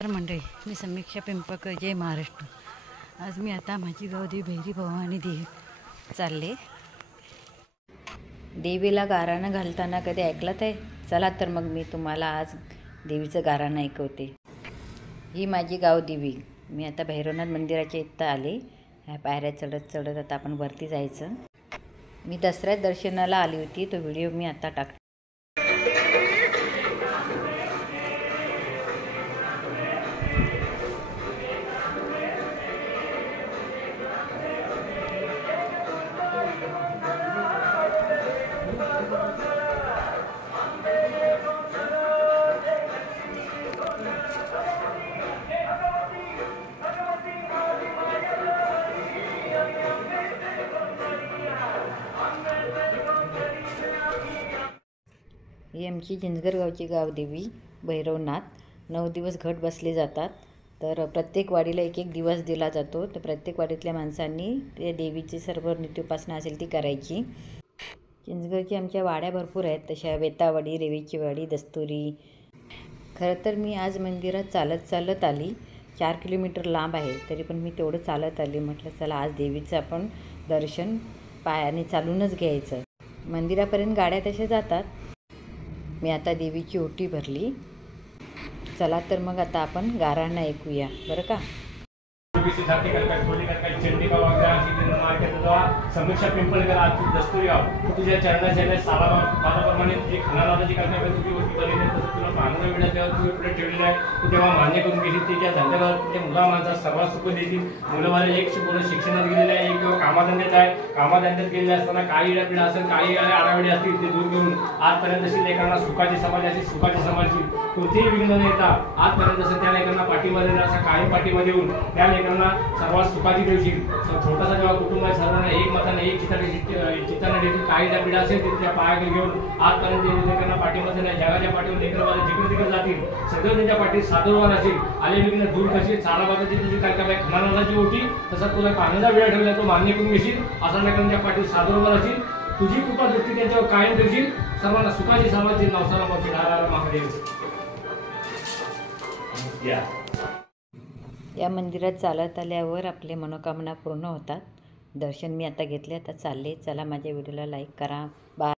मंडळी, मी समीक्षा पिंपळकर, जय महाराष्ट्र। आज मी आता माझी गावदेवी भैरी भवानी देवी चालले। देवीला गाराणं घालताना कधी ऐकलात आहे? चला तर मग मी तुम्हाला आज देवीचं गाराणं ऐकवते। ही माझी गावदेवी। मी आता भैरवनाथ मंदिराच्या इथं आले। ह्या पायऱ्या चढत चढत आता आपण वरती जायचं। मी दसऱ्यात दर्शनाला आली होती, तो व्हिडिओ मी आता टाकते। ही आमची जिंजगर गावची गावदेवी भैरवनाथ। 9 दिवस घट बसले जातात। तर प्रत्येक वाडीला एक एक दिवस दिला जातो। तर प्रत्येक वाडीतल्या माणसांनी त्या देवीची सर्व नित्योपासना असेल ती करायची। जिंजगरची आमच्या वाड्या भरपूर आहेत, तशा वेतावाडी, रेवीची वाडी, दस्तुरी। खरं तर मी आज मंदिरात चालत आली। 4 किलोमीटर लांब आहे, तरी पण मी तेवढं चालत आली। म्हटलं चला आज देवीचं आपण दर्शन पायाने चालूनच घ्यायचं। मंदिरापर्यंत गाड्या तशा जातात। मी आता देवीची ओटी भरली। चला तर मग आता आपण गाराणं ऐकूया, बरं का। समीक्षा पिंपळकर आज दस्तुरी गाव तुझ्या चरणाच्या सालाप्रमाणे तुझी खानादाची करण्यासाठी तुझी ओटी बनवली आहे, तसं तुला पाहणं मिळत तेव्हा तू पुढे ठेवलेलं आहे। तू तेव्हा मान्य करून घेशील, तिच्या धंद्यावर तुझ्या मुला माणसात सर्वात सुख देशील। मुलं एक मुलं शिक्षणात गेलेलं आहे, एक किंवा कामाधंद्यात आहे। कामाधंद्यात गेलेले असताना काही इडापिडा असेल, काही आडावडी असतील, ते दूर करून आजपर्यंत अशी लेकरांना सुखाची समाज अशी सुखाची समाजची कोणतेही विघ्न न येता आजपर्यंत असं त्या लेकरांना पाठीमध्ये असा कायम पाठीमध्ये येऊन त्या लेकरांना सर्वात सुखाची देशील। छोटासा जेव्हा कुटुंब आहे, सर्वांना एक मताने एक चित्ताने देखील काही पिढा असेल तिथल्या पायाखाली घेऊन आजपर्यंत लेकरांना पाठीमध्ये नाही, जगाच्या पाठीवर लेकरवाले जिकडे तिकडे जातील, सगळं त्यांच्या पाठीत साधुवान असेल। आले विघ्न दूर करशील। सालाबाजाची तुझी काय काय खनानाची ओटी, तसा तुला पाहण्याचा वेळ ठेवला तो मान्य करून घेशील। असा लेकरांच्या पाठीत साधुवान असेल, तुझी कृपा दृष्टी त्यांच्यावर कायम ठेवशील। सर्वांना सुखाची समाजची नवसाला पावशील। हर महादेव। या मंदिरात चालत आल्यावर आपले मनोकामना पूर्ण होतात। दर्शन मी आता घेतले, आता चालले। चला माझ्या व्हिडिओला लाईक करा। बाय।